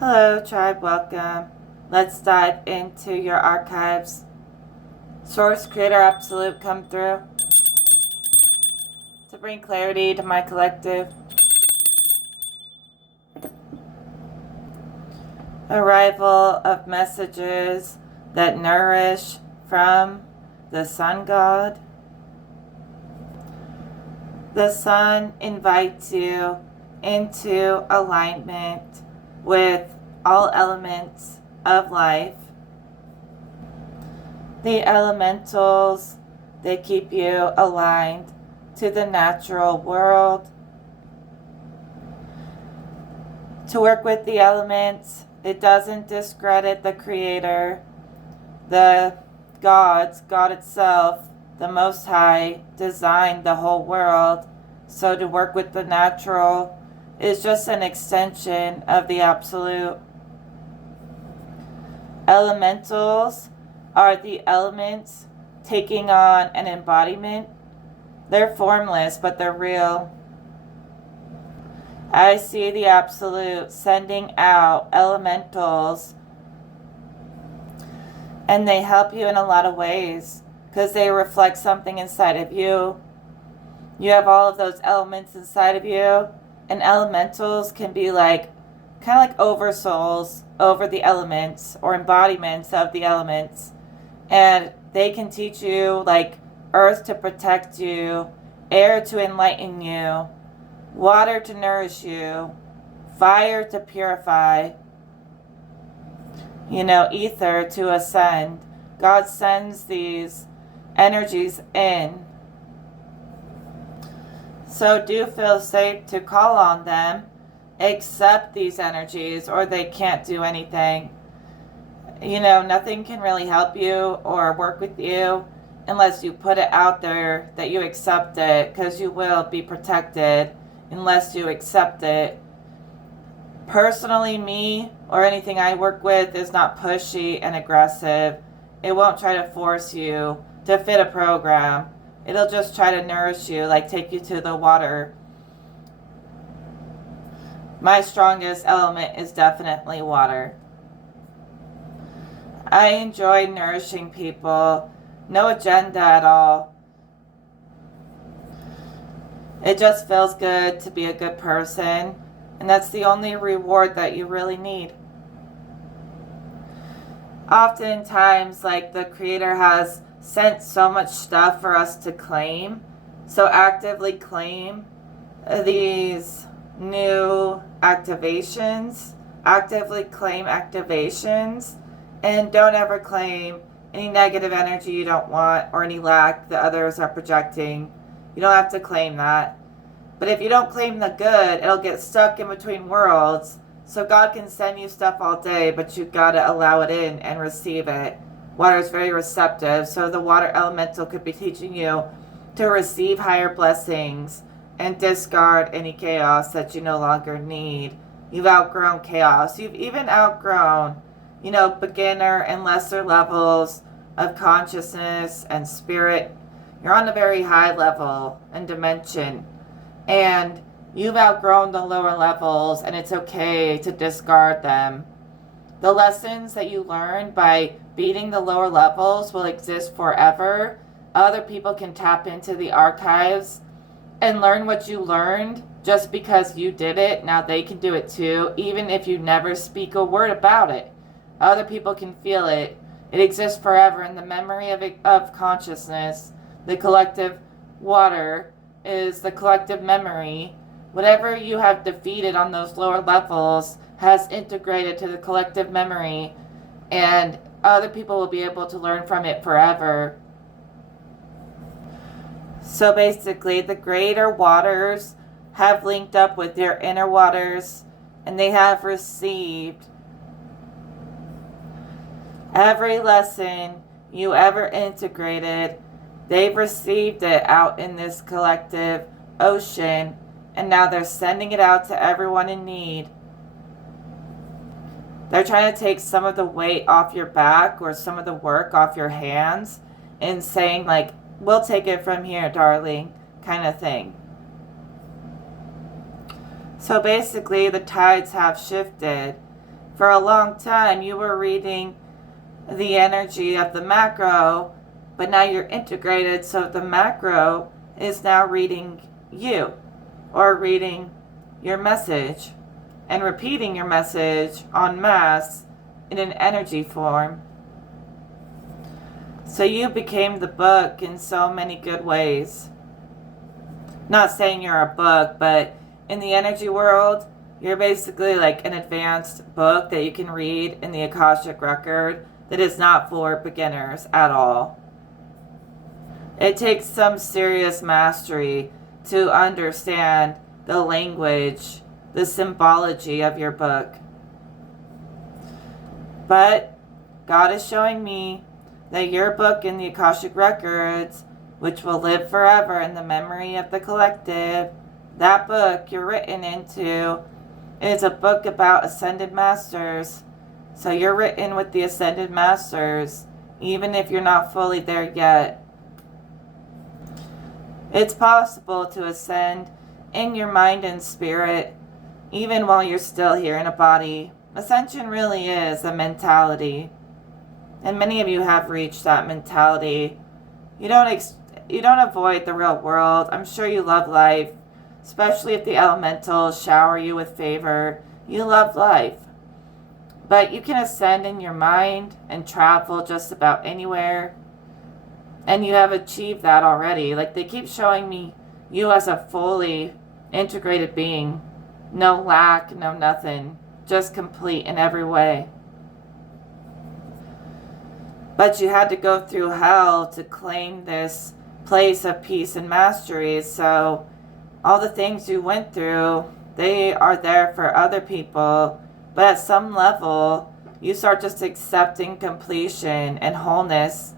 Hello, tribe, welcome. Let's dive into your archives. Source, Creator, Absolute, come through to bring clarity to my collective. Arrival of messages that nourish from the Sun God. The Sun invites you into alignment with all elements of life. The elementals, they keep you aligned to the natural world. To work with the elements, it doesn't discredit the Creator, the gods, God itself, the Most High, designed the whole world. So to work with the natural is just an extension of the Absolute. Elementals are the elements taking on an embodiment. They're formless, but they're real. I see the Absolute sending out elementals, and they help you in a lot of ways because they reflect something inside of you. You have all of those elements inside of you, and elementals can be like kind of like oversouls over the elements or embodiments of the elements, and they can teach you like earth to protect you, air to enlighten you, water to nourish you, fire to purify, ether to ascend. God sends these energies in. So do feel safe to call on them. Accept these energies or they can't do anything. Nothing can really help you or work with you unless you put it out there that you accept it, because you will be protected unless you accept it. Personally, me or anything I work with is not pushy and aggressive. It won't try to force you to fit a program. It'll just try to nourish you, like take you to the water. My strongest element is definitely water. I enjoy nourishing people. No agenda at all. It just feels good to be a good person, and that's the only reward that you really need. Oftentimes, like, the Creator has sent so much stuff for us to claim, so actively claim these new activations. Actively claim activations, and don't ever claim any negative energy you don't want or any lack that others are projecting. You don't have to claim that. But if you don't claim the good, it'll get stuck in between worlds. So God can send you stuff all day, but you've got to allow it in and receive it. Water is very receptive, so the water elemental could be teaching you to receive higher blessings and discard any chaos that you no longer need. You've outgrown chaos. You've even outgrown, beginner and lesser levels of consciousness and spirit. You're on a very high level and dimension, and you've outgrown the lower levels, and it's okay to discard them. The lessons that you learn by beating the lower levels will exist forever. Other people can tap into the archives and learn what you learned just because you did it. Now they can do it too, even if you never speak a word about it. Other people can feel it. It exists forever in the memory of consciousness. The collective water is the collective memory. Whatever you have defeated on those lower levels has integrated to the collective memory, and other people will be able to learn from it forever. So basically, the greater waters have linked up with your inner waters, and they have received every lesson you ever integrated. They've received it out in this collective ocean, and now they're sending it out to everyone in need. They're trying to take some of the weight off your back or some of the work off your hands and saying, like, we'll take it from here, darling, kind of thing. So basically, the tides have shifted, For a long time, you were reading the energy of the macro, but now you're integrated, so the macro is now reading you, or reading your message and repeating your message en masse in an energy form. So you became the book in so many good ways. Not saying you're a book, but in the energy world, you're basically like an advanced book that you can read in the Akashic Record that is not for beginners at all. It takes some serious mastery to understand the language, the symbology of your book. But God is showing me that your book in the Akashic Records, which will live forever in the memory of the collective, that book you're written into is a book about Ascended Masters. So you're written with the Ascended Masters, even if you're not fully there yet. It's possible to ascend in your mind and spirit, even while you're still here in a body. Ascension really is a mentality. And many of you have reached that mentality. You don't avoid the real world. I'm sure you love life, especially if the elementals shower you with favor. You love life. But you can ascend in your mind and travel just about anywhere. And you have achieved that already. Like, they keep showing me you as a fully integrated being. No lack, no nothing. Just complete in every way. But you had to go through hell to claim this place of peace and mastery. So all the things you went through, they are there for other people. But at some level, you start just accepting completion and wholeness.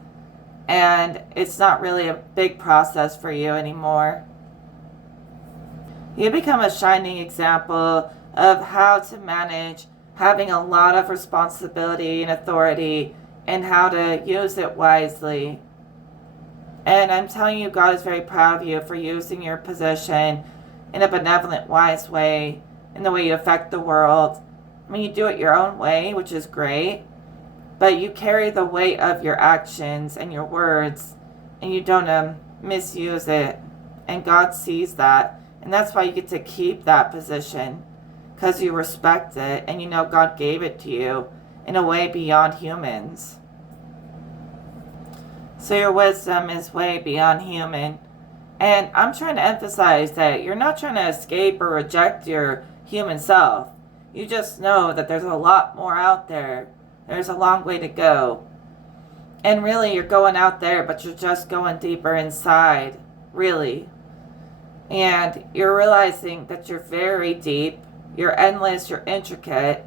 And it's not really a big process for you anymore. You become a shining example of how to manage having a lot of responsibility and authority, and how to use it wisely. And I'm telling you, God is very proud of you for using your position in a benevolent, wise way, in the way you affect the world. I mean, you do it your own way, which is great, but you carry the weight of your actions and your words, and you don't misuse it. And God sees that, and that's why you get to keep that position, because you respect it, and you know God gave it to you in a way beyond humans. So your wisdom is way beyond human. And I'm trying to emphasize that you're not trying to escape or reject your human self. You just know that there's a lot more out there. There's a long way to go. And really, you're going out there, but you're just going deeper inside, really. And you're realizing that you're very deep, you're endless, you're intricate.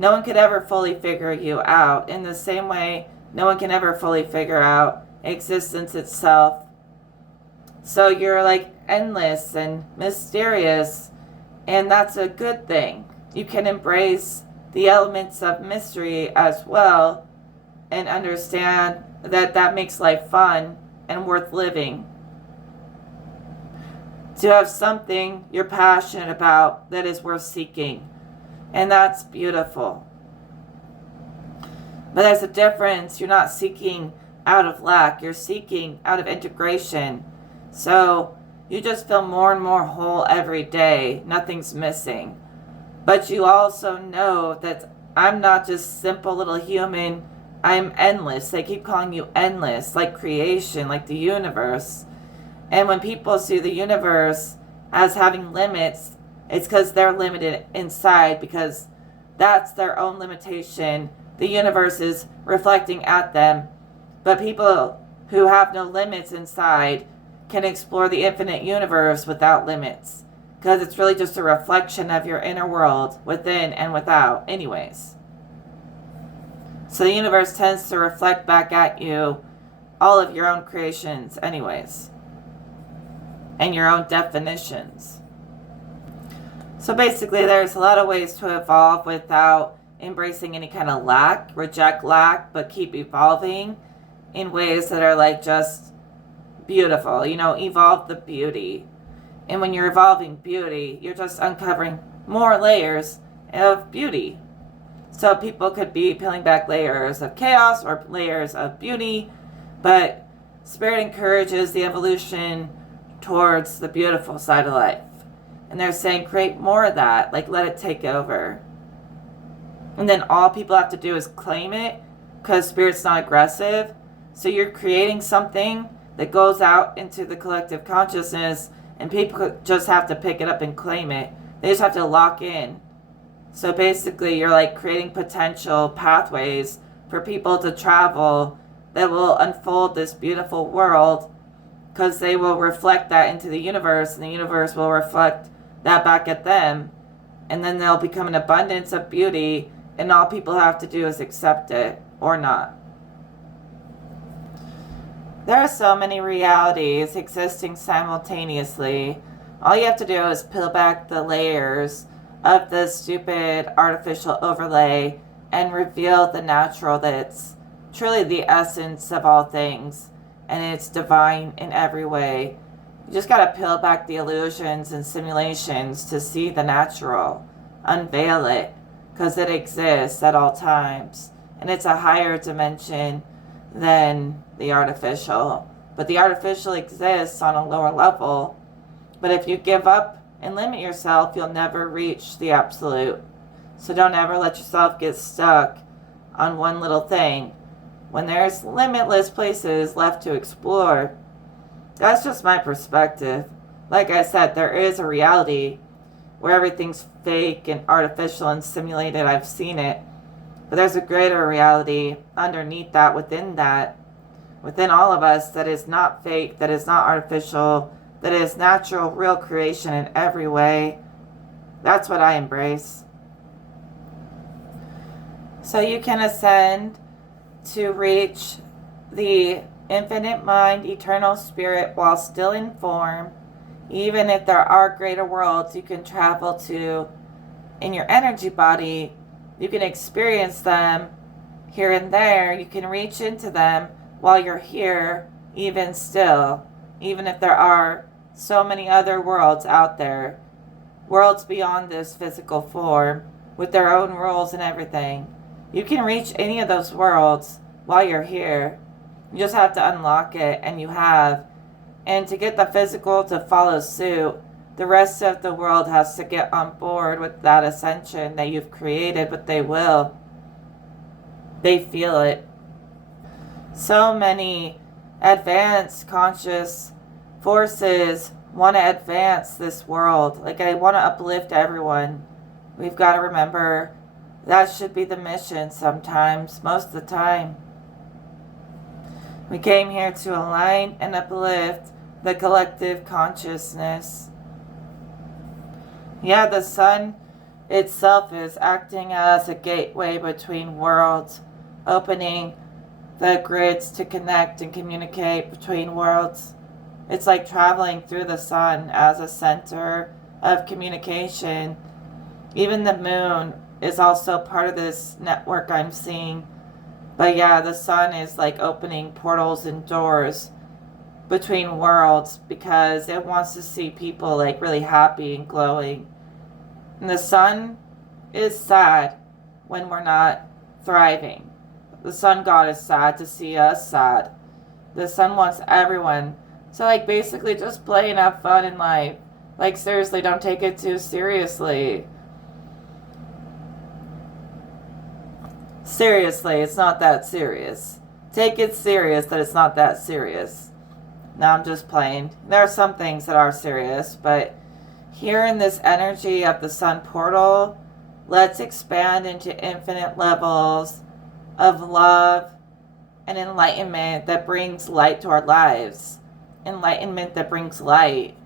No one could ever fully figure you out. In the same way, no one can ever fully figure out existence itself. So you're like endless and mysterious, and that's a good thing. You can embrace the elements of mystery as well, and understand that that makes life fun and worth living. To have something you're passionate about that is worth seeking. And that's beautiful. But there's a difference. You're not seeking out of lack. You're seeking out of integration. So you just feel more and more whole every day. Nothing's missing. But you also know that I'm not just simple little human. I'm endless. They keep calling you endless, like creation, like the universe. And when people see the universe as having limits, it's because they're limited inside, because that's their own limitation. The universe is reflecting at them. But people who have no limits inside can explore the infinite universe without limits, because it's really just a reflection of your inner world, within and without, anyways. So the universe tends to reflect back at you all of your own creations, anyways, and your own definitions. So basically, there's a lot of ways to evolve without embracing any kind of lack. Reject lack, but keep evolving in ways that are like just beautiful. You know, evolve the beauty. And when you're evolving beauty, you're just uncovering more layers of beauty. So people could be peeling back layers of chaos or layers of beauty, but Spirit encourages the evolution towards the beautiful side of life. And they're saying create more of that, like let it take over. And then all people have to do is claim it, because Spirit's not aggressive. So you're creating something that goes out into the collective consciousness, and people just have to pick it up and claim it. They just have to lock in. So basically you're like creating potential pathways for people to travel that will unfold this beautiful world, because they will reflect that into the universe, and the universe will reflect that back at them, and then there'll become an abundance of beauty, and all people have to do is accept it or not. There are so many realities existing simultaneously. All you have to do is peel back the layers of the stupid artificial overlay and reveal the natural, that's truly the essence of all things, and it's divine in every way. You just gotta peel back the illusions and simulations to see the natural. Unveil it, because it exists at all times, and it's a higher dimension than the artificial. But the artificial exists on a lower level. But if you give up and limit yourself, you'll never reach the absolute. So don't ever let yourself get stuck on one little thing when there's limitless places left to explore. That's just my perspective. Like I said, there is a reality where everything's fake and artificial and simulated. I've seen it. But there's a greater reality underneath that, within all of us, that is not fake, that is not artificial, that is natural, real creation in every way. That's what I embrace. So you can ascend to reach the infinite mind, eternal spirit, while still in form. Even if there are greater worlds you can travel to in your energy body, you can experience them here and there. You can reach into them while you're here, even still. Even if there are so many other worlds out there, worlds beyond this physical form, with their own rules and everything. You can reach any of those worlds while you're here. You just have to unlock it, and you have. And to get the physical to follow suit, the rest of the world has to get on board with that ascension that you've created, but they will. They feel it. So many advanced conscious forces want to advance this world. Like, I want to uplift everyone. We've got to remember that should be the mission sometimes, most of the time. We came here to align and uplift the collective consciousness. Yeah, the sun itself is acting as a gateway between worlds, opening the grids to connect and communicate between worlds. It's like traveling through the sun as a center of communication. Even the moon is also part of this network I'm seeing. But yeah, the sun is like opening portals and doors between worlds, because it wants to see people like really happy and glowing. And the sun is sad when we're not thriving. The sun god is sad to see us sad. The sun wants everyone to like basically just play and have fun in life. Like, seriously, don't take it too seriously. Seriously, it's not that serious. Take it serious that it's not that serious. No, I'm just playing. There are some things that are serious, but here in this energy of the sun portal, let's expand into infinite levels of love and enlightenment that brings light to our lives. Enlightenment that brings light.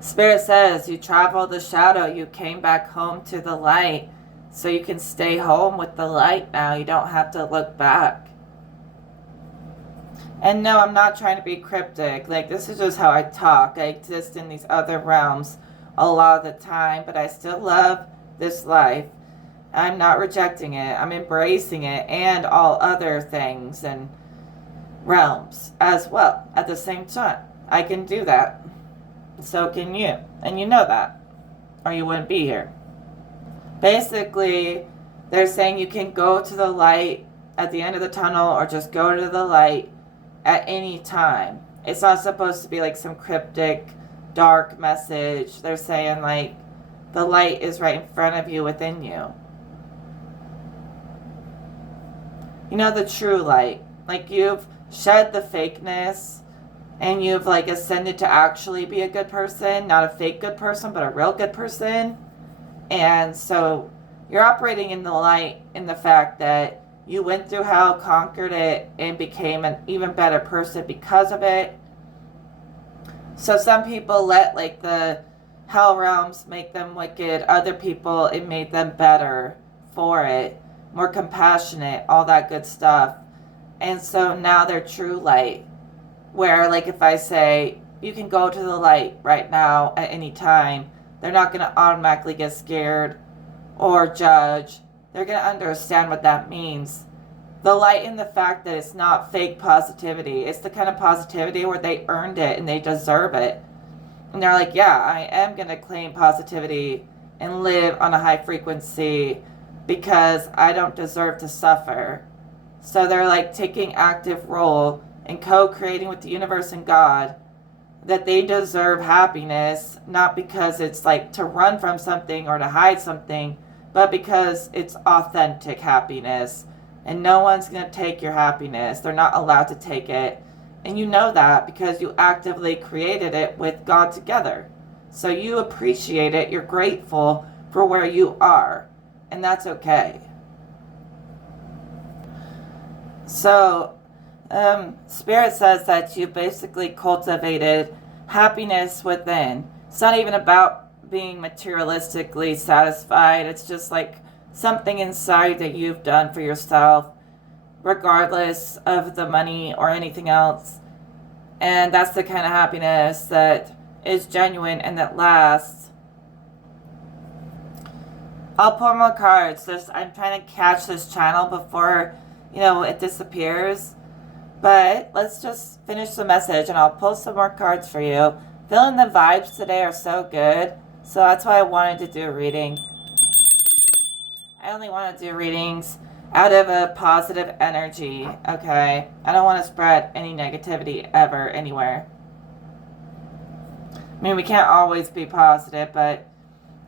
Spirit says, you traveled the shadow, you came back home to the light. So you can stay home with the light now. You don't have to look back. And no, I'm not trying to be cryptic. Like, this is just how I talk. I exist in these other realms a lot of the time, but I still love this life. I'm not rejecting it. I'm embracing it, and all other things and realms as well at the same time. I can do that. So can you. And you know that, or you wouldn't be here. Basically, they're saying you can go to the light at the end of the tunnel or just go to the light at any time. It's not supposed to be like some cryptic, dark message. They're saying like the light is right in front of you, within you. You know, the true light. Like you've shed the fakeness and you've like ascended to actually be a good person, not a fake good person, but a real good person. And so you're operating in the light, in the fact that you went through hell, conquered it, and became an even better person because of it. So some people let like the hell realms make them wicked. Other people, it made them better for it, more compassionate, all that good stuff. And so now they're true light, where like if I say you can go to the light right now at any time, they're not going to automatically get scared or judge. They're going to understand what that means. The light in the fact that it's not fake positivity. It's the kind of positivity where they earned it and they deserve it. And they're like, yeah, I am going to claim positivity and live on a high frequency because I don't deserve to suffer. So they're like taking active role in co-creating with the universe and God, that they deserve happiness, not because it's like to run from something or to hide something, but because it's authentic happiness. And no one's going to take your happiness. They're not allowed to take it. And you know that because you actively created it with God together. So you appreciate it. You're grateful for where you are. And that's okay. So, Spirit says that you basically cultivated happiness within. It's not even about being materialistically satisfied. It's just like something inside that you've done for yourself, regardless of the money or anything else. And that's the kind of happiness that is genuine and that lasts. I'll pull more cards. I'm trying to catch this channel before, it disappears. But let's just finish the message and I'll pull some more cards for you. Feeling the vibes today are so good. So that's why I wanted to do a reading. I only want to do readings out of a positive energy, okay? I don't want to spread any negativity ever, anywhere. I mean, we can't always be positive, but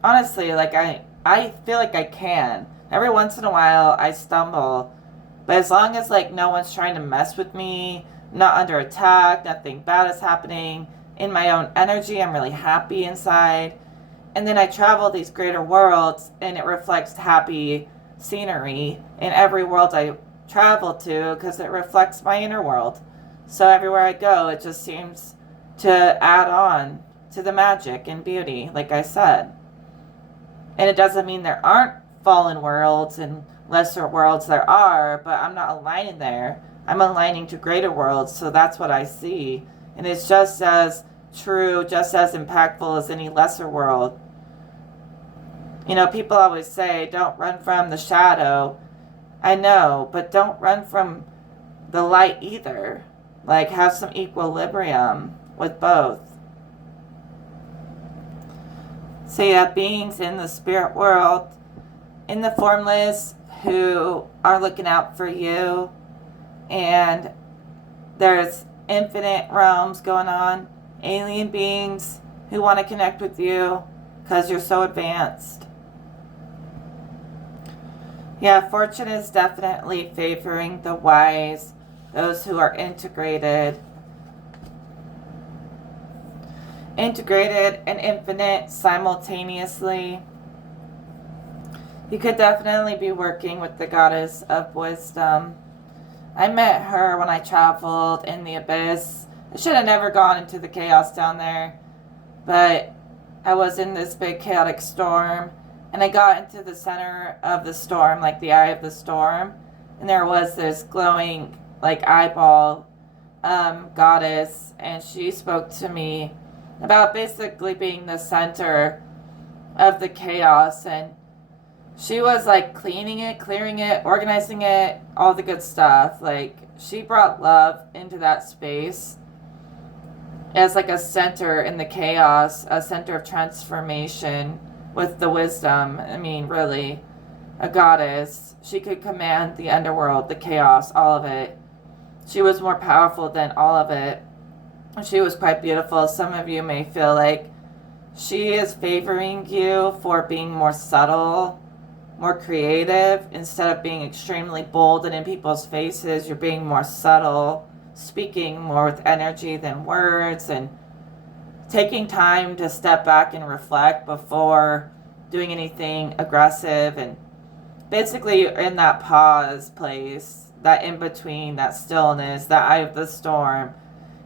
honestly, like I feel like I can. Every once in a while, I stumble. But as long as like no one's trying to mess with me, not under attack, nothing bad is happening, in my own energy, I'm really happy inside. And then I travel these greater worlds and it reflects happy scenery in every world I travel to because it reflects my inner world. So everywhere I go, it just seems to add on to the magic and beauty, like I said. And it doesn't mean there aren't fallen worlds and lesser worlds. There are, but I'm not aligning there. I'm aligning to greater worlds, so that's what I see. And it's just as true, just as impactful as any lesser world. People always say, don't run from the shadow. I know, but don't run from the light either. Like, have some equilibrium with both. So yeah, beings in the spirit world, in the formless, who are looking out for you. And there's infinite realms going on. Alien beings who want to connect with you because you're so advanced. Yeah, fortune is definitely favoring the wise, those who are integrated. Integrated and infinite simultaneously. You could definitely be working with the goddess of wisdom. I met her when I traveled in the abyss. I should have never gone into the chaos down there, but I was in this big chaotic storm, and I got into the center of the storm, like the eye of the storm, and there was this glowing, like, eyeball goddess, and she spoke to me about basically being the center of the chaos, and she was like cleaning it, clearing it, organizing it, all the good stuff. Like, she brought love into that space as like a center in the chaos, a center of transformation, with the wisdom. I mean, really, a goddess. She could command the underworld, the chaos, all of it. She was more powerful than all of it. She was quite beautiful. Some of you may feel like she is favoring you for being more subtle, more creative. Instead of being extremely bold and in people's faces, you're being more subtle, speaking more with energy than words, and taking time to step back and reflect before doing anything aggressive. And basically, you're in that pause place, that in between, that stillness, that eye of the storm,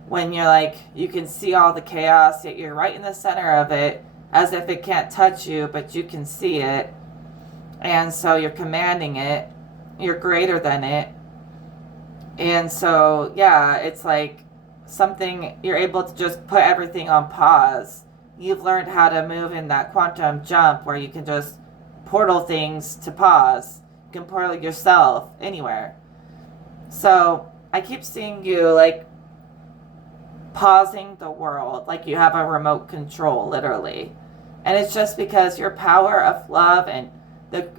when you're like, you can see all the chaos, yet you're right in the center of it, as if it can't touch you, but you can see it. And so you're commanding it, you're greater than it. And so, yeah, it's like something, you're able to just put everything on pause. You've learned how to move in that quantum jump where you can just portal things to pause. You can portal yourself anywhere. So I keep seeing you like pausing the world, like you have a remote control, literally. And it's just because your power of love and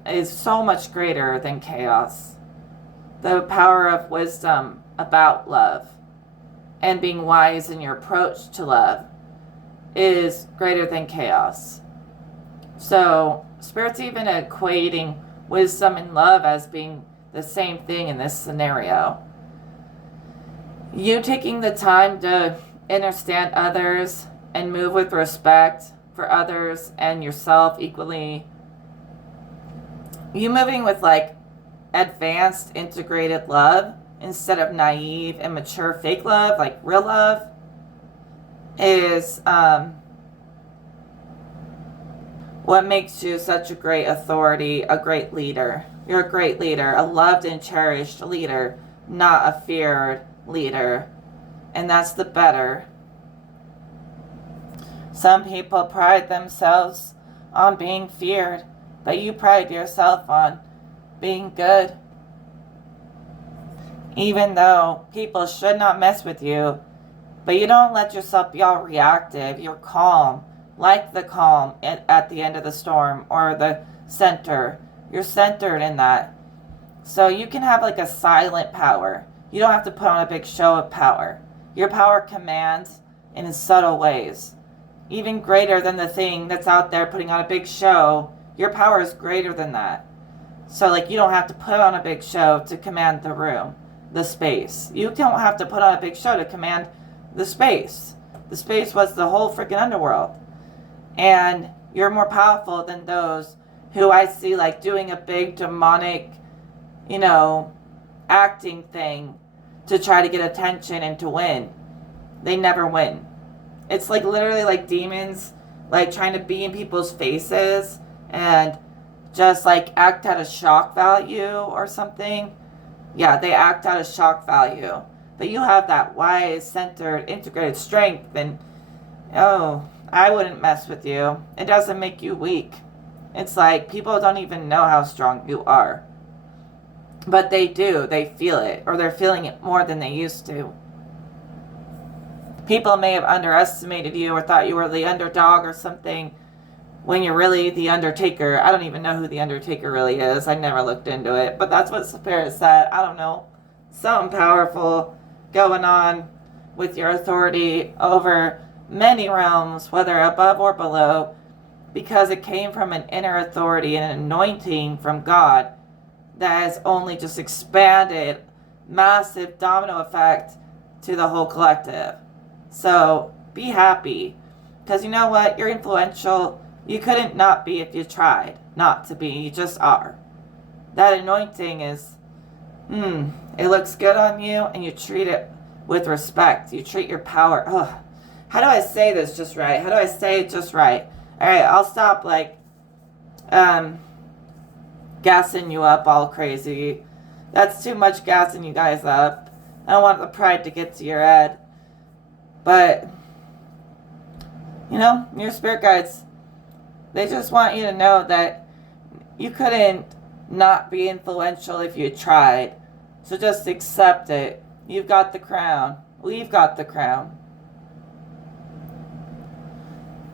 is so much greater than chaos. The power of wisdom about love and being wise in your approach to love is greater than chaos. So Spirit's even equating wisdom and love as being the same thing in this scenario. You taking the time to understand others and move with respect for others and yourself equally. You moving with like advanced integrated love instead of naive, immature, fake love, like real love, is what makes you such a great authority, a great leader. You're a great leader, a loved and cherished leader, not a feared leader. And that's the better. Some people pride themselves on being feared, but you pride yourself on being good. Even though people should not mess with you, but you don't let yourself be all reactive. You're calm, like the calm at the end of the storm or the center. You're centered in that. So you can have like a silent power. You don't have to put on a big show of power. Your power commands in subtle ways. Even greater than the thing that's out there putting on a big show. Your power is greater than that. So like you don't have to put on a big show to command the room, the space. You don't have to put on a big show to command the space. The space was the whole freaking underworld. And you're more powerful than those who I see like doing a big demonic, acting thing to try to get attention and to win. They never win. It's like literally like demons like trying to be in people's faces and just like act out of shock value or something. Yeah, they act out of shock value. But you have that wise, centered, integrated strength, and I wouldn't mess with you. It doesn't make you weak. It's like people don't even know how strong you are. But they do. They feel it, or they're feeling it more than they used to. People may have underestimated you or thought you were the underdog or something when you're really the Undertaker. I don't even know who the Undertaker really is. I never looked into it. But that's what Spirit said. I don't know. Something powerful going on with your authority over many realms, whether above or below, because it came from an inner authority and an anointing from God that has only just expanded, massive domino effect to the whole collective. So be happy, because you know what? You're influential. You couldn't not be if you tried not to be. You just are. That anointing is, it looks good on you, and you treat it with respect. You treat your power. How do I say this just right? How do I say it just right? All right, I'll stop gassing you up all crazy. That's too much gassing you guys up. I don't want the pride to get to your head. But, your spirit guides, they just want you to know that you couldn't not be influential if you tried. So just accept it. You've got the crown. We've got the crown.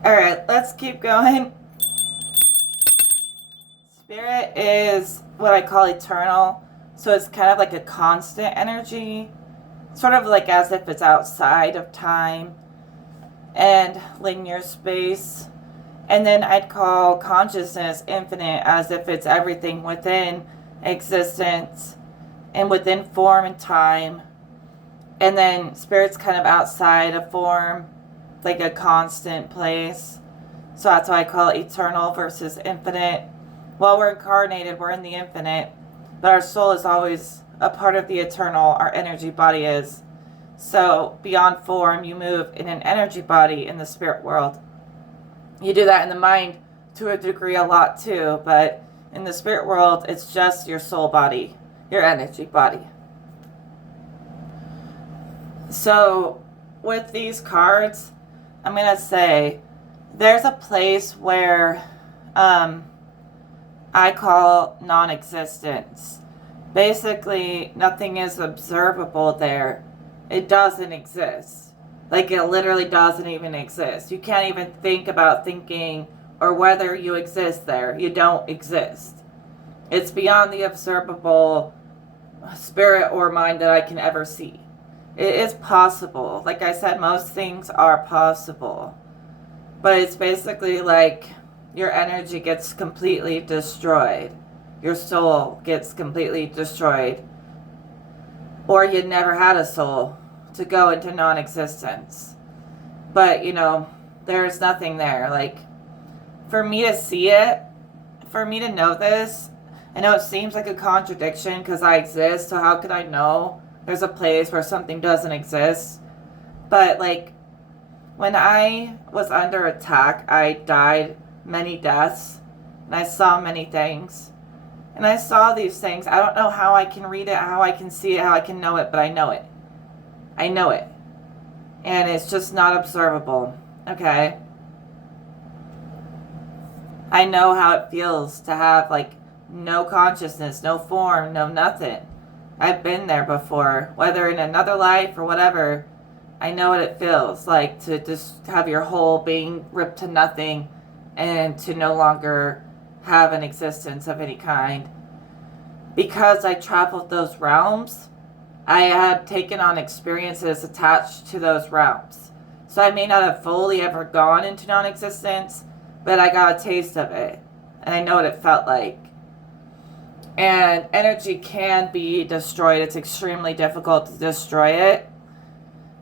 Alright, let's keep going. Spirit is what I call eternal. So it's kind of like a constant energy, sort of like as if it's outside of time and linear space. And then I'd call consciousness infinite, as if it's everything within existence and within form and time. And then spirit's kind of outside of form, like a constant place. So that's why I call it eternal versus infinite. While we're incarnated, we're in the infinite, but our soul is always a part of the eternal, our energy body is. So beyond form, you move in an energy body in the spirit world. You do that in the mind to a degree a lot too, but in the spirit world, it's just your soul body, your energy body. So with these cards, I'm going to say there's a place where I call non-existence. Basically, nothing is observable there. It doesn't exist. Like, it literally doesn't even exist. You can't even think about thinking or whether you exist there. You don't exist. It's beyond the observable spirit or mind that I can ever see. It is possible. Like I said, most things are possible. But it's basically like your energy gets completely destroyed. Your soul gets completely destroyed. Or you never had a soul to go into non-existence. But, you know, there's nothing there. Like, for me to see it, for me to know this, I know it seems like a contradiction because I exist, so how could I know there's a place where something doesn't exist? But, like, when I was under attack, I died many deaths, and I saw many things. And I saw these things. I don't know how I can read it, how I can see it, how I can know it, but I know it. I know it. And it's just not observable. Okay? I know how it feels to have, like, no consciousness, no form, no nothing. I've been there before. Whether in another life or whatever, I know what it feels like to just have your whole being ripped to nothing and to no longer have an existence of any kind. Because I traveled those realms, I had taken on experiences attached to those realms. So I may not have fully ever gone into non-existence, but I got a taste of it. And I know what it felt like. And energy can be destroyed. It's extremely difficult to destroy it,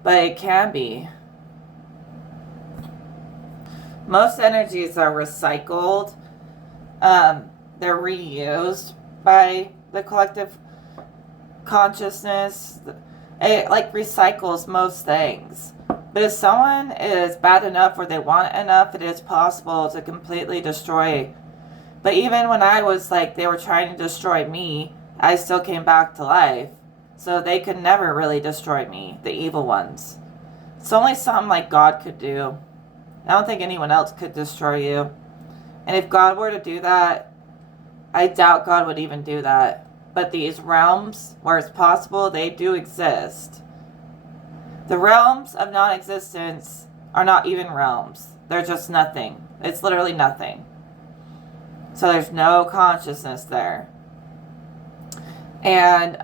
but it can be. Most energies are recycled. They're reused by the collective consciousness. It like recycles most things. But if someone is bad enough or they want it enough, it is possible to completely destroy. But even when I was like, they were trying to destroy me, I still came back to life. So they could never really destroy me, the evil ones. It's only something like God could do. I don't think anyone else could destroy you. And if God were to do that, I doubt God would even do that. But these realms, where it's possible, they do exist. The realms of non-existence are not even realms. They're just nothing. It's literally nothing. So there's no consciousness there. And,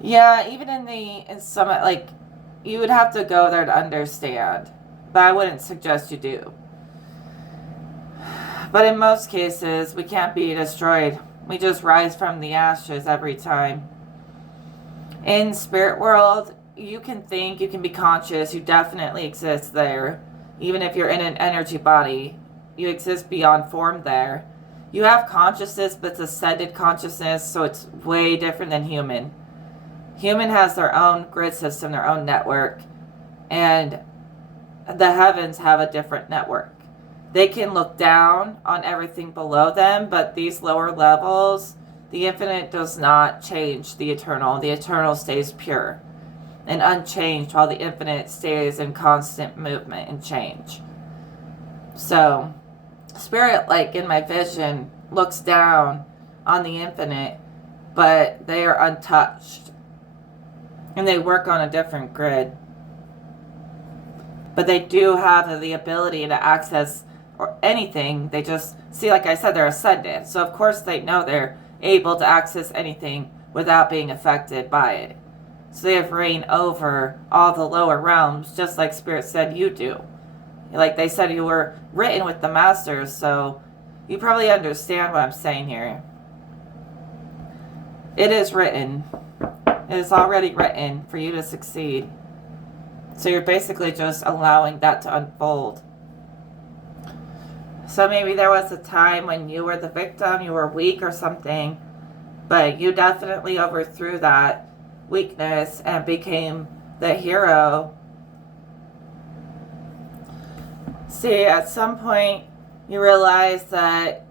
yeah, even in some, like, you would have to go there to understand. But I wouldn't suggest you do. But in most cases, we can't be destroyed. We just rise from the ashes every time. In spirit world, you can think, you can be conscious, you definitely exist there. Even if you're in an energy body, you exist beyond form there. You have consciousness, but it's ascended consciousness, so it's way different than human. Human has their own grid system, their own network, and the heavens have a different network. They can look down on everything below them, but these lower levels, the infinite does not change the eternal. The eternal stays pure and unchanged, while the infinite stays in constant movement and change. So, spirit, like in my vision, looks down on the infinite, but they are untouched. And they work on a different grid. But they do have the ability to access or anything. They just see, like I said, they're ascendant. So of course they know they're able to access anything without being affected by it. So they have reign over all the lower realms, just like Spirit said you do. Like they said, you were written with the masters, so you probably understand what I'm saying here. It is written. It is already written for you to succeed. So you're basically just allowing that to unfold. So maybe there was a time when you were the victim, you were weak or something, but you definitely overthrew that weakness and became the hero. See, at some point you realize that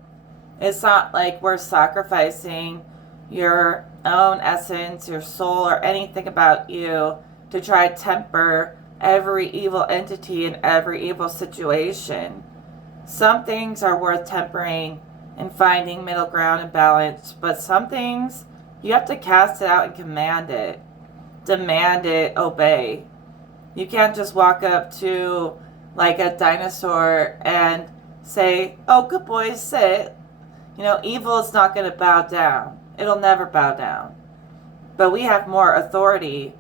it's not like we're sacrificing your own essence, your soul, or anything about you to try to temper every evil entity in every evil situation. Some things are worth tempering and finding middle ground and balance, but some things you have to cast it out and command it, demand it, obey. You can't just walk up to like a dinosaur and say, oh, good boy, sit. You know, evil is not going to bow down. It'll never bow down. But we have more authority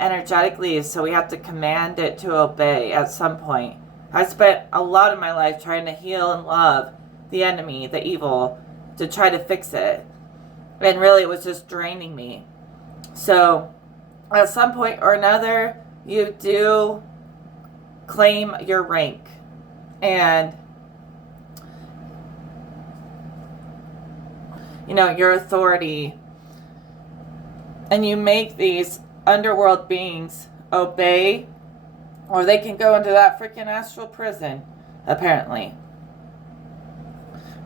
energetically, so we have to command it to obey at some point. I spent a lot of my life trying to heal and love the enemy, the evil, to try to fix it. And really it was just draining me. So at some point or another, you do claim your rank. And, you know, your authority. And you make these underworld beings obey, or they can go into that freaking astral prison, apparently.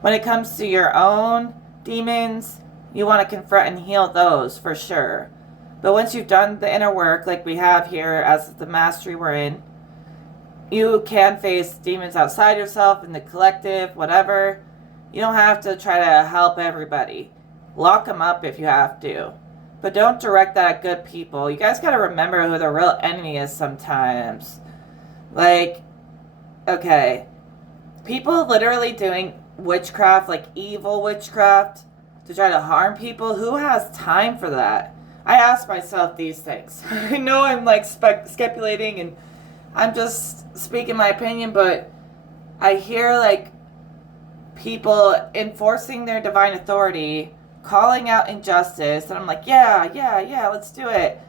When it comes to your own demons, you want to confront and heal those for sure. But once you've done the inner work, like we have here as the mastery we're in, you can face demons outside yourself, in the collective, whatever. You don't have to try to help everybody. Lock them up if you have to. But don't direct that at good people. You guys got to remember who the real enemy is sometimes. Like, okay, people literally doing witchcraft, like evil witchcraft, to try to harm people. Who has time for that? I ask myself these things. I know I'm like speculating and I'm just speaking my opinion, but I hear like people enforcing their divine authority, calling out injustice, and I'm like, yeah, let's do it.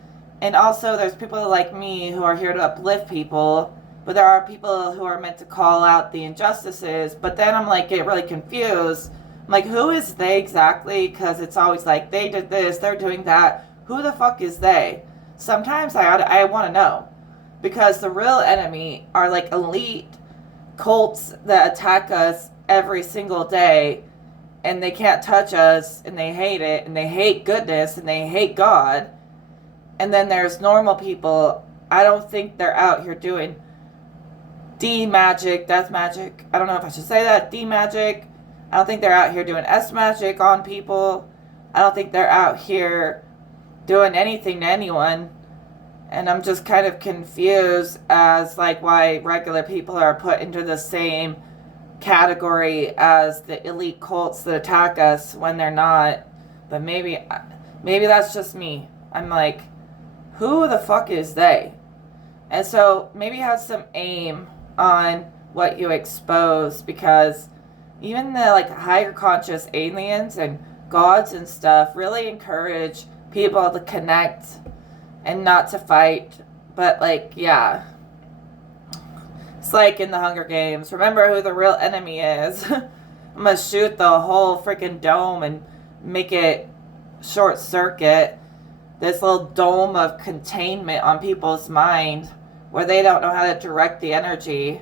And also there's people like me who are here to uplift people, but there are people who are meant to call out the injustices. But then I'm like, get really confused. I'm like, who is they exactly? Because it's always like, they did this, they're doing that. Who the fuck is they? Sometimes I want to know. Because the real enemy are like elite cults that attack us every single day, and they can't touch us, and they hate it, and they hate goodness, and they hate God. And then there's normal people. I don't think they're out here doing D-magic, death magic. I don't know if I should say that. D-magic. I don't think they're out here doing S-magic on people. I don't think they're out here doing anything to anyone. And I'm just kind of confused as like why regular people are put into the same category as the elite cults that attack us when they're not. But maybe that's just me. I'm like, who the fuck is they? And so maybe have some aim on what you expose, because even the like higher conscious aliens and gods and stuff really encourage people to connect and not to fight. But like, yeah, it's like in the Hunger Games. Remember who the real enemy is. I'm gonna shoot the whole freaking dome and make it short circuit. This little dome of containment on people's mind where they don't know how to direct the energy.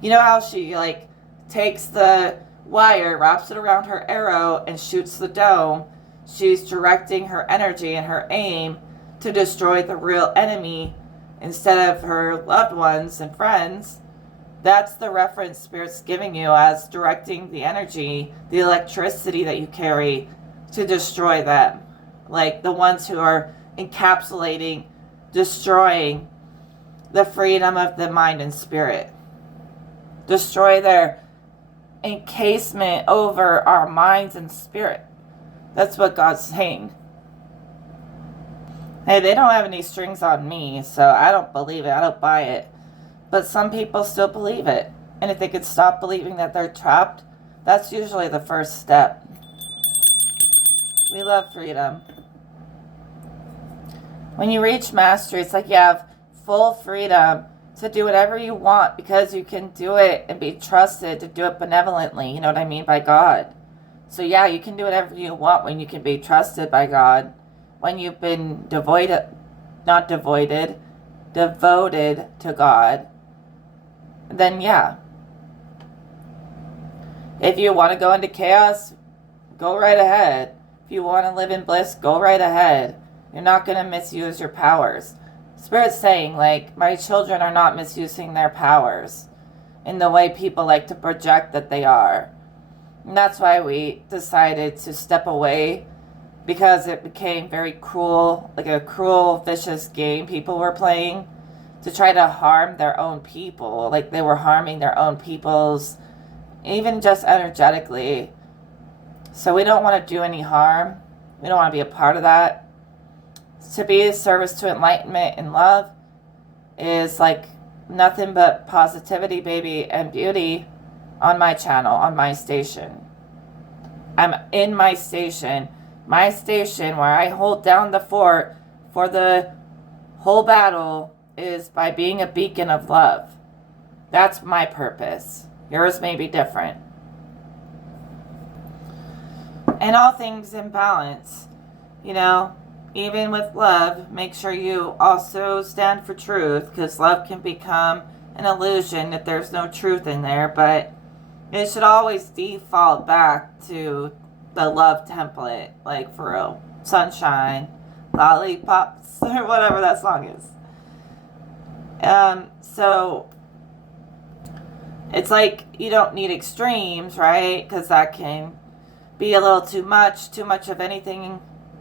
You know how she like takes the wire, wraps it around her arrow, and shoots the dome? She's directing her energy and her aim to destroy the real enemy instead of her loved ones and friends. That's the reference Spirit's giving you as directing the energy, the electricity that you carry, to destroy them. Like the ones who are encapsulating, destroying the freedom of the mind and spirit. Destroy their encasement over our minds and spirit. That's what God's saying. Hey, they don't have any strings on me, so I don't believe it. I don't buy it. But some people still believe it. And if they could stop believing that they're trapped, that's usually the first step. We love freedom. When you reach mastery, it's like you have full freedom to do whatever you want because you can do it and be trusted to do it benevolently. You know what I mean by God. So yeah, you can do whatever you want when you can be trusted by God. When you've been devoted to God, then yeah. If you want to go into chaos, go right ahead. If you want to live in bliss, go right ahead. You're not going to misuse your powers. Spirit's saying, like, my children are not misusing their powers in the way people like to project that they are. And that's why we decided to step away, because it became very cruel, like a cruel, vicious game people were playing to try to harm their own people. Like they were harming their own peoples, even just energetically. So we don't want to do any harm. We don't want to be a part of that. To be a service to enlightenment and love is like nothing but positivity, baby, and beauty on my channel, on my station. I'm in my station where I hold down the fort for the whole battle is by being a beacon of love. That's my purpose. Yours may be different. And all things in balance, you know. Even with love, make sure you also stand for truth, because love can become an illusion if there's no truth in there, but it should always default back to the love template, like for real. Sunshine, lollipops, or whatever that song is. So it's like you don't need extremes, right? Because that can be a little too much of anything.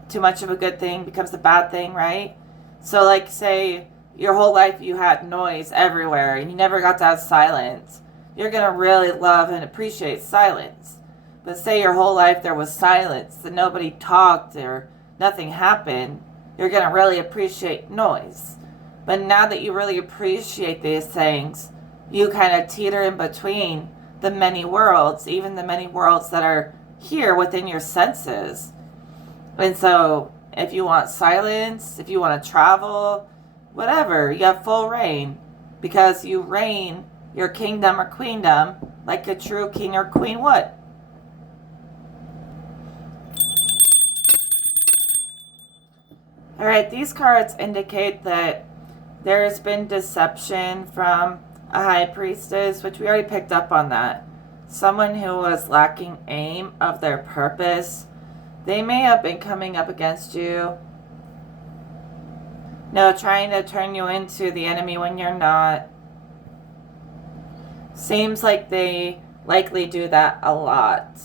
Too much of a good thing becomes a bad thing, right? So like say your whole life you had noise everywhere and you never got to have silence. You're going to really love and appreciate silence. But say your whole life there was silence and nobody talked or nothing happened. You're going to really appreciate noise. But now that you really appreciate these things, you kind of teeter in between the many worlds, even the many worlds that are here within your senses. And so, if you want silence, if you want to travel, whatever, you have full reign. Because you reign your kingdom or queendom like a true king or queen would. Alright, these cards indicate that there has been deception from a high priestess, which we already picked up on that. Someone who was lacking aim of their purpose. They may have been coming up against you. No, trying to turn you into the enemy when you're not. Seems like they likely do that a lot.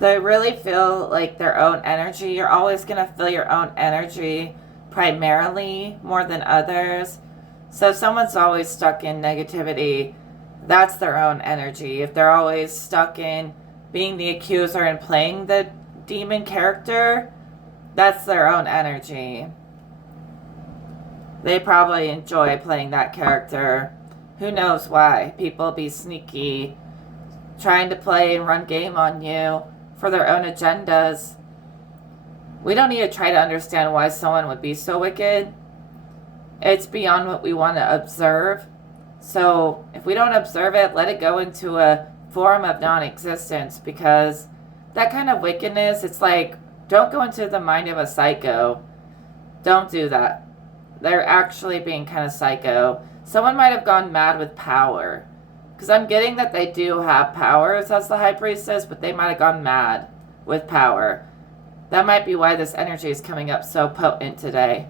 They really feel like their own energy. You're always going to feel your own energy primarily more than others. So if someone's always stuck in negativity, that's their own energy. If they're always stuck in being the accuser and playing the demon character, that's their own energy. They probably enjoy playing that character. Who knows why? People be sneaky, trying to play and run game on you for their own agendas. We don't need to try to understand why someone would be so wicked. It's beyond what we want to observe. So if we don't observe it, let it go into a form of non-existence, because that kind of wickedness, it's like, don't go into the mind of a psycho. Don't do that. They're actually being kind of psycho. Someone might have gone mad with power, because I'm getting that they do have powers as the high priestess, but they might have gone mad with power. That might be why this energy is coming up so potent today.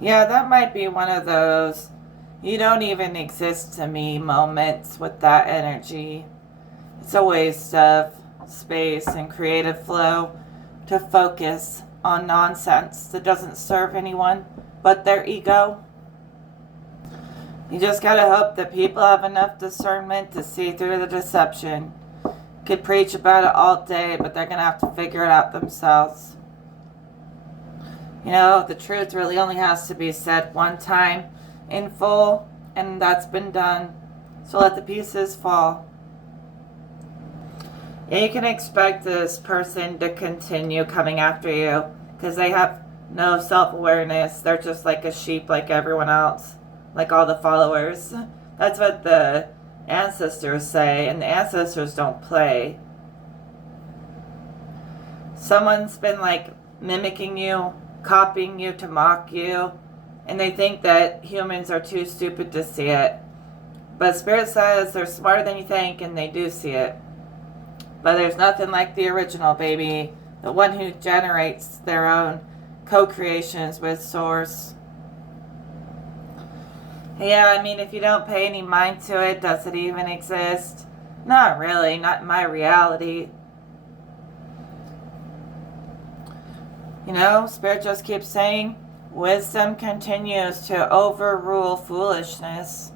Yeah, that might be one of those you don't even exist to me moments with that energy. It's a waste of space and creative flow to focus on nonsense that doesn't serve anyone but their ego. You just gotta hope that people have enough discernment to see through the deception. Could preach about it all day, but they're gonna have to figure it out themselves. You know, the truth really only has to be said one time in full, and that's been done. So let the pieces fall. Yeah, you can expect this person to continue coming after you because they have no self-awareness. They're just like a sheep like everyone else, like all the followers. That's what the ancestors say, and the ancestors don't play. Someone's been like mimicking you, copying you to mock you, and they think that humans are too stupid to see it. But Spirit says they're smarter than you think, and they do see it. But there's nothing like the original, baby. The one who generates their own co-creations with Source. Yeah, I mean, if you don't pay any mind to it, does it even exist? Not really, not in my reality. You know, Spirit just keeps saying, wisdom continues to overrule foolishness.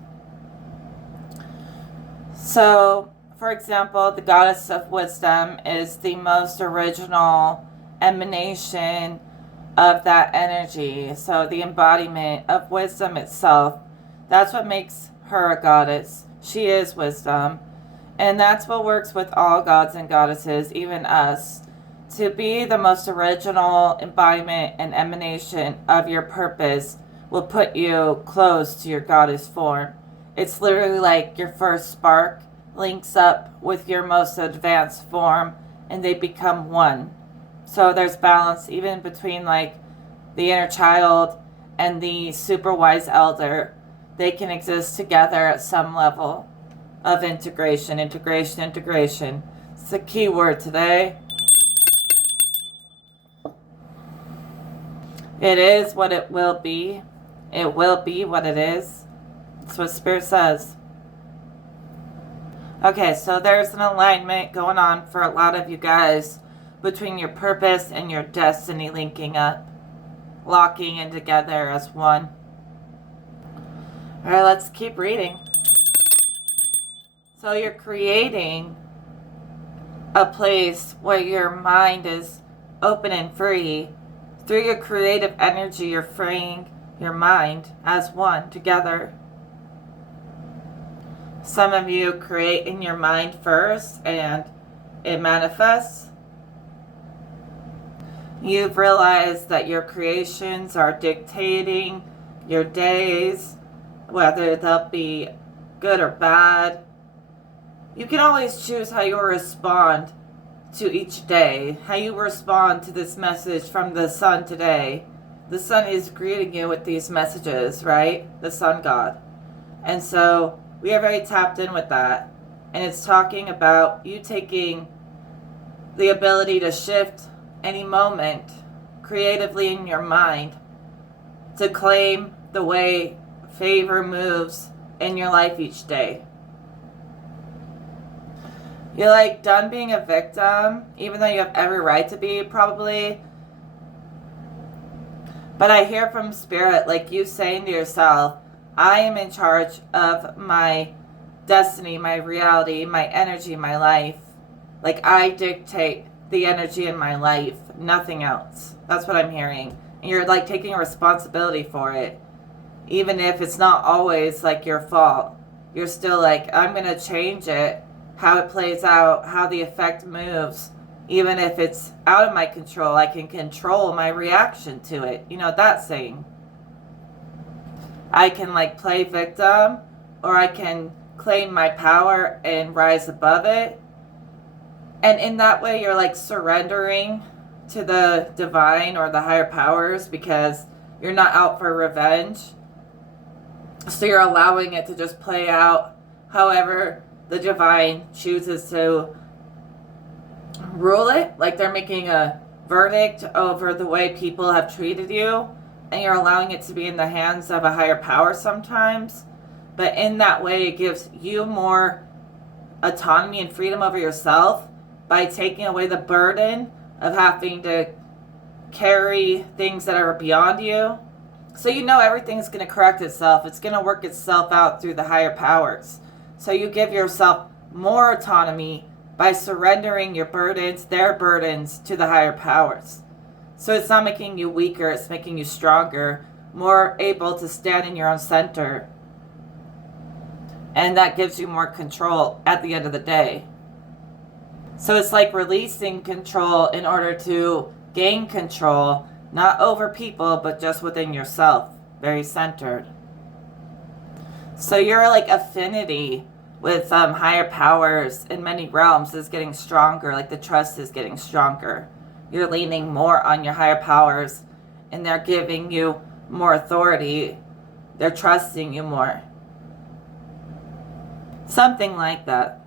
So, for example, the goddess of wisdom is the most original emanation of that energy. So the embodiment of wisdom itself. That's what makes her a goddess. She is wisdom. And that's what works with all gods and goddesses, even us. To be the most original embodiment and emanation of your purpose will put you close to your goddess form. It's literally like your first spark links up with your most advanced form and they become one. So there's balance even between like the inner child and the super wise elder. They can exist together at some level of integration. It's the key word today. It is what it will be. It will be what it is. That's what Spirit says. Okay, so there's an alignment going on for a lot of you guys between your purpose and your destiny linking up, locking in together as one. All right, let's keep reading. So you're creating a place where your mind is open and free. Through your creative energy, you're freeing your mind as one together. Some of you create in your mind first and it manifests. You've realized that your creations are dictating your days, whether they'll be good or bad. You can always choose how you respond to each day, how you respond to this message from the sun today. The sun is greeting you with these messages, right? The sun god. And so we are very tapped in with that. And it's talking about you taking the ability to shift any moment creatively in your mind to claim the way favor moves in your life each day. You're like done being a victim, even though you have every right to be, probably. But I hear from Spirit, like you saying to yourself, I am in charge of my destiny, my reality, my energy, my life. Like I dictate the energy in my life, nothing else. That's what I'm hearing. And you're like taking responsibility for it. Even if it's not always like your fault. You're still like, I'm going to change it. How it plays out, how the effect moves. Even if it's out of my control, I can control my reaction to it. You know, that saying. I can like play victim, or I can claim my power and rise above it. And in that way, you're like surrendering to the divine or the higher powers because you're not out for revenge. So you're allowing it to just play out however the divine chooses to rule it. Like they're making a verdict over the way people have treated you, and you're allowing it to be in the hands of a higher power sometimes. But in that way, it gives you more autonomy and freedom over yourself by taking away the burden of having to carry things that are beyond you. So you know everything's going to correct itself. It's going to work itself out through the higher powers. So you give yourself more autonomy by surrendering your burdens, their burdens, to the higher powers. So it's not making you weaker, it's making you stronger, more able to stand in your own center. And that gives you more control at the end of the day. So it's like releasing control in order to gain control, not over people, but just within yourself. Very centered. So your like affinity with higher powers in many realms is getting stronger. Like the trust is getting stronger. You're leaning more on your higher powers, and they're giving you more authority. They're trusting you more. Something like that.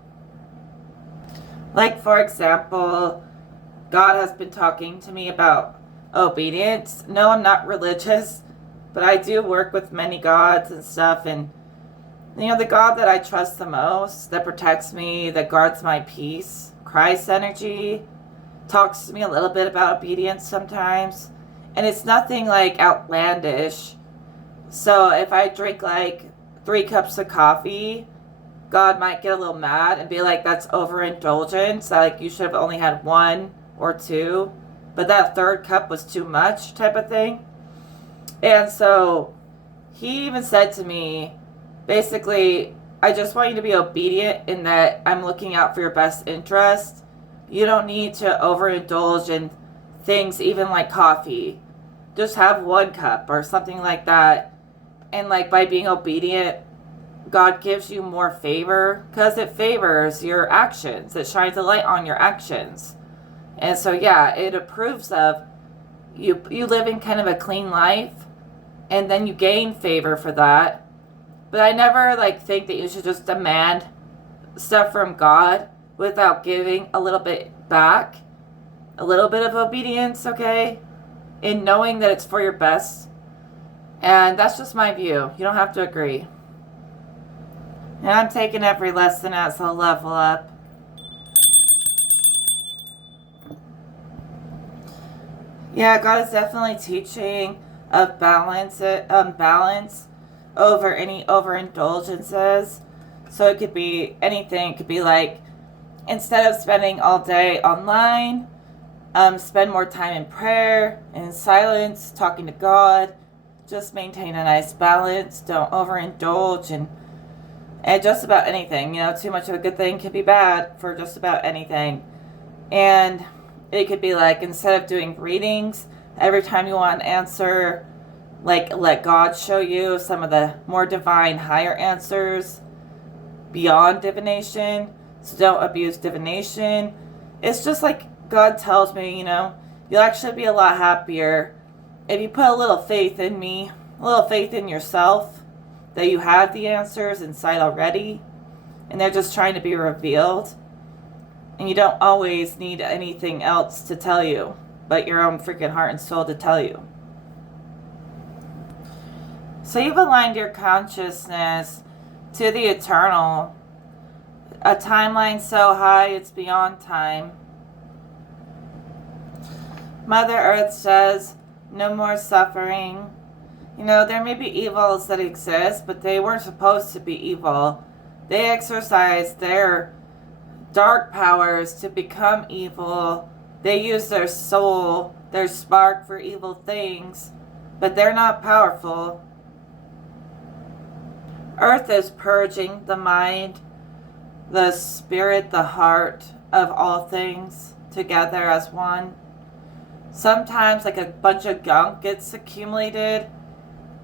Like, for example, God has been talking to me about obedience. No, I'm not religious, but I do work with many gods and stuff. And, you know, the God that I trust the most, that protects me, that guards my peace, Christ energy, talks to me a little bit about obedience sometimes. And it's nothing like outlandish. So if I drink like 3 cups of coffee, God might get a little mad and be like, that's overindulgence. Like, you should have only had 1 or 2. But that 3rd cup was too much, type of thing. And so he even said to me, basically, I just want you to be obedient in that I'm looking out for your best interest. You don't need to overindulge in things even like coffee. Just have 1 cup or something like that. And like by being obedient, God gives you more favor because it favors your actions. It shines a light on your actions. And so, yeah, it approves of you living kind of a clean life, and then you gain favor for that. But I never like think that you should just demand stuff from God without giving a little bit back, a little bit of obedience, okay? In knowing that it's for your best. And that's just my view. You don't have to agree. And I'm taking every lesson as a level up. Yeah, God is definitely teaching of balance over any overindulgences. So it could be anything. It could be like, instead of spending all day online, spend more time in prayer, in silence, talking to God. Just maintain a nice balance. Don't overindulge and just about anything. You know, too much of a good thing can be bad for just about anything. And it could be like, instead of doing readings, every time you want an answer, like let God show you some of the more divine, higher answers beyond divination. So don't abuse divination. It's just like God tells me, you know, you'll actually be a lot happier if you put a little faith in me, a little faith in yourself, that you have the answers inside already, and they're just trying to be revealed. And you don't always need anything else to tell you, but your own freaking heart and soul to tell you. So you've aligned your consciousness to the eternal, a timeline so high it's beyond time. Mother Earth says, no more suffering. You know, there may be evils that exist, but they weren't supposed to be evil. They exercise their dark powers to become evil. They use their soul, their spark, for evil things, but they're not powerful. Earth is purging the mind, the spirit, the heart of all things together as one. Sometimes like a bunch of gunk gets accumulated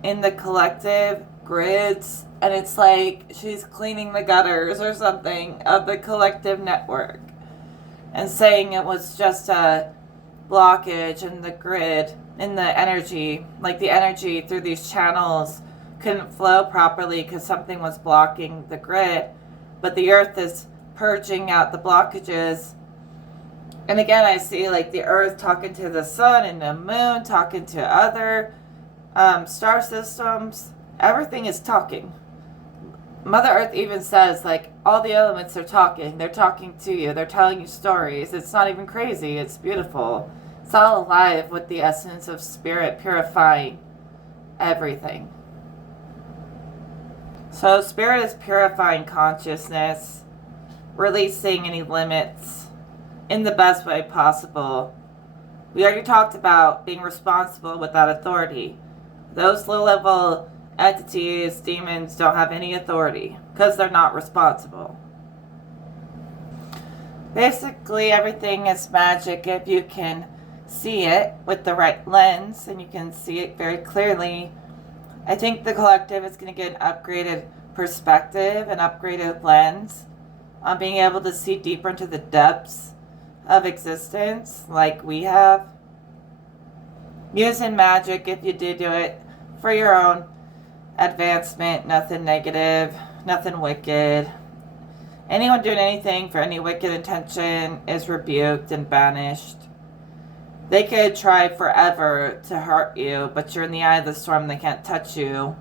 in the collective grids, and it's like she's cleaning the gutters or something of the collective network and saying it was just a blockage in the grid, in the energy, like the energy through these channels couldn't flow properly because something was blocking the grid. But the earth is purging out the blockages. And again, I see like the earth talking to the sun and the moon, talking to other star systems. Everything is talking. Mother Earth even says, like, all the elements are talking. They're talking to you. They're telling you stories. It's not even crazy. It's beautiful. It's all alive with the essence of spirit purifying everything. So Spirit is purifying consciousness, releasing any limits in the best way possible. We already talked about being responsible without authority. Those low-level entities, demons, don't have any authority because they're not responsible. Basically, everything is magic if you can see it with the right lens and you can see it very clearly. I think the collective is going to get an upgraded perspective, an upgraded lens on being able to see deeper into the depths of existence like we have. Using magic, if you do it for your own advancement, nothing negative, nothing wicked. Anyone doing anything for any wicked intention is rebuked and banished. They could try forever to hurt you, but you're in the eye of the storm, they can't touch you.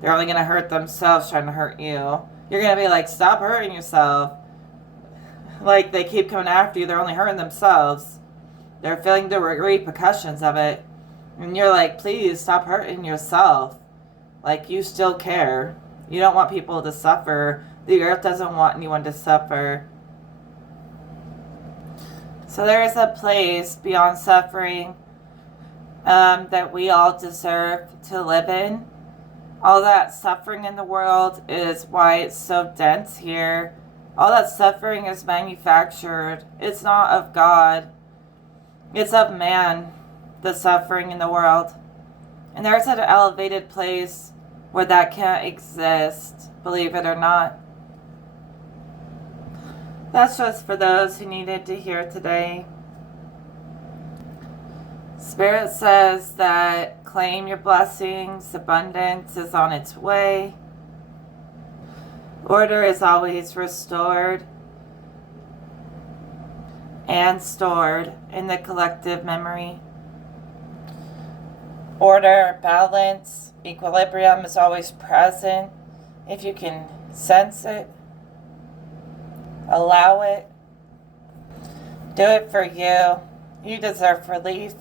They're only going to hurt themselves trying to hurt you. You're going to be like, stop hurting yourself. Like, they keep coming after you, they're only hurting themselves. They're feeling the repercussions of it. And you're like, please stop hurting yourself. Like, you still care. You don't want people to suffer. The earth doesn't want anyone to suffer. So there is a place beyond suffering that we all deserve to live in. All that suffering in the world is why it's so dense here. All that suffering is manufactured. It's not of God. It's of man, the suffering in the world. And there's an elevated place where that can't exist, believe it or not. That's just for those who needed to hear today. Spirit says that claim your blessings, abundance is on its way. Order is always restored and stored in the collective memory. Order, balance, equilibrium is always present. If you can sense it, allow it. Do it for you. You deserve relief.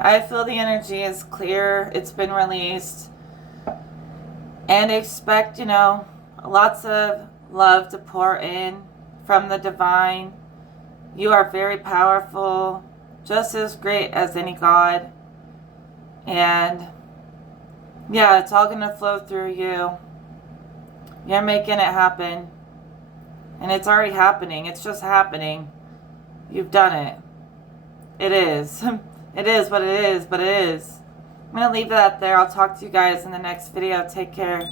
I feel the energy is clear. It's been released. And expect, lots of love to pour in from the divine. You are very powerful, just as great as any God. And yeah, it's all going to flow through you. You're making it happen. And it's already happening. It's just happening. You've done it. It is. It is what it is, but it is. I'm going to leave that there. I'll talk to you guys in the next video. Take care.